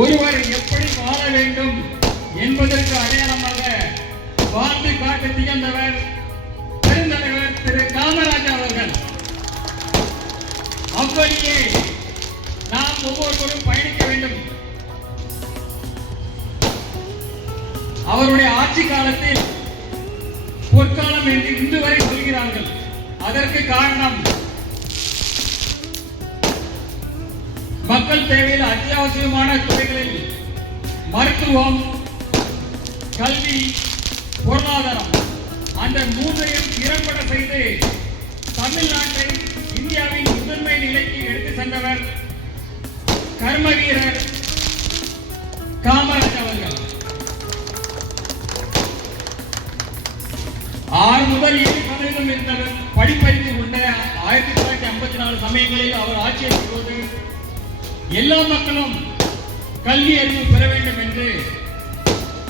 ஒருவர் எப்படி வாழ வேண்டும் என்பதற்கு அடையாளமாக வாழ்ந்து காட்ட திகழ்ந்தவர் பெருந்தலைவர் திரு காமராஜர் அவர்கள். அப்படியே நாம் ஒவ்வொருவரும் பயணிக்க வேண்டும். அவருடைய ஆட்சி காலத்தில் பொற்காலம் என்று இன்று வரை சொல்கிறார்கள். அதற்கு காரணம் மக்கள் தேவையில் அத்தியாவசியமான துறைகளில் மருத்துவம், கல்வி, பொருளாதாரம் அந்த மூன்றையும் திறம்பட செய்து தமிழ்நாட்டை இந்தியாவின் முதன்மை நிலைக்கு எடுத்து சென்றவர் கர்ம வீரர் காமராஜர் அவர்கள். 6 முதல் 7% இருந்தவர் படிப்பறிவு கொண்ட 1954 சமயங்களில் அவர் ஆட்சியை போது எல்லா மக்களும் கல்வி அறிவு பெற வேண்டும் என்று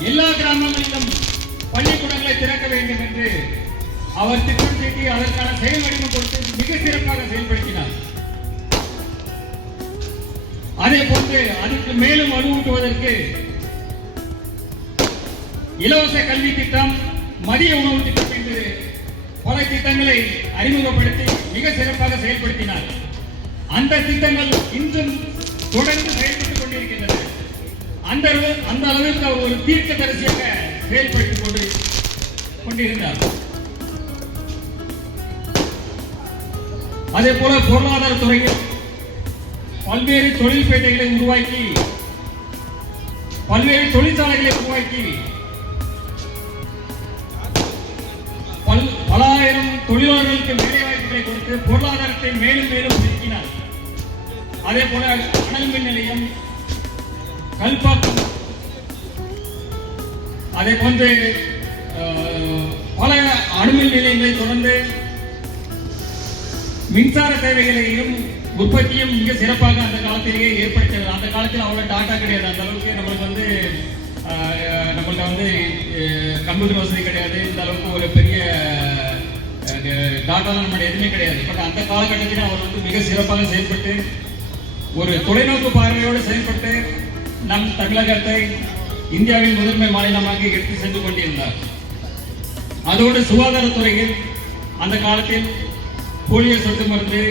எல்லா கிராமங்களிலும் பள்ளிக்கூடங்களை திறக்க வேண்டும் என்று அவர் திட்டம் தீட்டி அதற்கான செயல் வடிவம் கொடுத்து மிக சிறப்பாக செயல்படுத்தினார். அதே போன்று அதுக்கு மேலும் வலுவூட்டுவதற்கு இலவச கல்வி திட்டம், மதிய உணவு திட்டம் என்று பல திட்டங்களை அறிமுகப்படுத்தி மிக சிறப்பாக செயல்படுத்தினார். அந்த திட்டங்கள் இன்றும் தொடர்ந்து செயல்பட்டுக் கொண்டிருக்கின்றன. அந்த அளவிற்கு அவர் ஒரு தீர்க்கதரிசியாக செயல்பட்டுக் கொண்டிருந்தார். அதே போல பொருளாதார துறையில் பல்வேறு தொழில்பேட்டைகளை உருவாக்கி, பல்வேறு தொழிற்சாலைகளை உருவாக்கி பல ஆயிரம் தொழிலாளர்களுக்கு வேலை வாய்ப்புகளை கொடுத்து பொருளாதாரத்தை மேலும் மேலும் பெருக்கினார். அதே போல அனல் மின் நிலையம், கல்பாக்கம், அதே போன்று பல அணுமின் நிலையங்களை தொடர்ந்து மின்சார தேவைகளையும் உற்பத்தியும் மிக சிறப்பாக அந்த காலத்திலேயே ஏற்படுத்தியது. அந்த காலத்தில் அவ்வளவு டாட்டா கிடையாது. அந்த அளவுக்கு நம்மளுக்கு கம்ப்யூட்டர் வசதி கிடையாது. இந்த அளவுக்கு ஒரு பெரிய டாட்டா நம்மளுடைய எதுவுமே கிடையாது. பட் அந்த காலகட்டத்தில் அவர் மிக சிறப்பாக செயல்பட்டு ஒரு தொலைநோக்கு பார்வையோடு செயல்பட்டு நம் தமிழகத்தை இந்தியாவின் முதன்மை மாநிலமாக எடுத்து சென்று கொண்டிருந்தார். அதோடு சுகாதாரத்துறையில் அந்த காலத்தில் போலியோ சொட்டு மருந்து,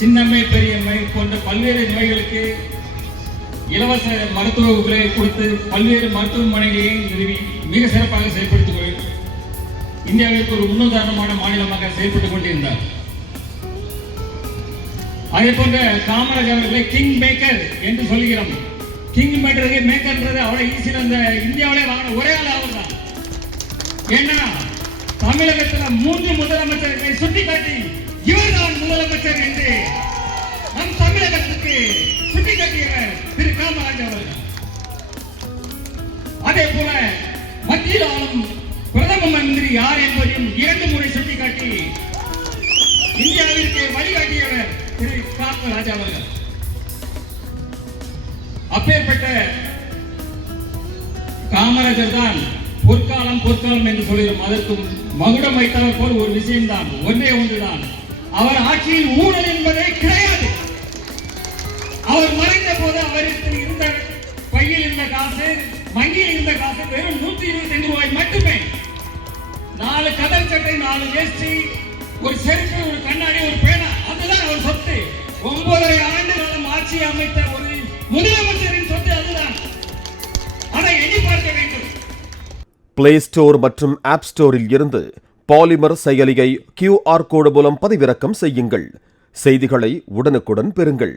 சின்னம்மை, பெரியம்மை போன்ற பல்வேறு நோய்களுக்கு இலவச மருத்துவங்களை கொடுத்து பல்வேறு மருத்துவமனைகளை நிறுவி மிக சிறப்பாக செயல்படுத்திக் இந்தியாவிற்கு ஒரு முன்னுதாரணமான மாநிலமாக செயல்பட்டுக் கொண்டிருந்தார். அதே போன்ற காமராஜர் அவர்களை கிங் மேக்கர் என்று சொல்கிறோம். கிங் மேக்கர்ன்றது அவ்வளவு ஈஸியில் அந்த இந்தியாவிலே வாங்கின ஒரே ஆள் அவர் தான். ஏன்னா தமிழகத்தில் 3 முதலமைச்சர்களை சுட்டிக்காட்டி இவர்தான் முதலமைச்சர் என்று நம் தமிழகத்துக்கு சுட்டிக்காட்டியவர் திரு காமராஜர் அவர்கள். அதே போல மத்தியில் ஆளும் பிரதம மந்திரி யார் என்பதையும் 2 முறை சுட்டிக்காட்டி இந்தியாவிற்கு வழிகாட்டியவர் திரு காமராஜர் அவர்கள். அப்பேற்பட்ட காமராஜர் தான் பொற்காலம் என்று சொல்கிறோம். அதற்கு மகுடம் வைத்தவர் போல் ஒரு விஷயம்தான், ஒன்றே ஒன்றுதான், அவர் ஆட்சியில் ஊழல் என்பதே கிடையாது. அவர் மறைந்த போது அவருக்கு இருந்த பையில் இருந்த காசு, வங்கியில் இருந்த காசு வெறும் 125 ரூபாய் மட்டுமே. 4 கதல் சட்டை, 4 வேஷ்டி, ஒரு செருப்பு, ஒரு கண்ணாடி, ஒரு பேனா, அதுதான் அவர் சொத்து. 9.5 ஆண்டு காலம் ஆட்சி அமைத்த ஒரு முதலமைச்சரின் சொத்து அதுதான். அதை எண்ணி பார்க்க வேண்டும். பிளே ஸ்டோர் மற்றும் ஆப் ஸ்டோரில் இருந்து பாலிமர் செயலியை QR கோடு மூலம் பதிவிறக்கம் செய்யுங்கள். செய்திகளை உடனுக்குடன் பெறுங்கள்.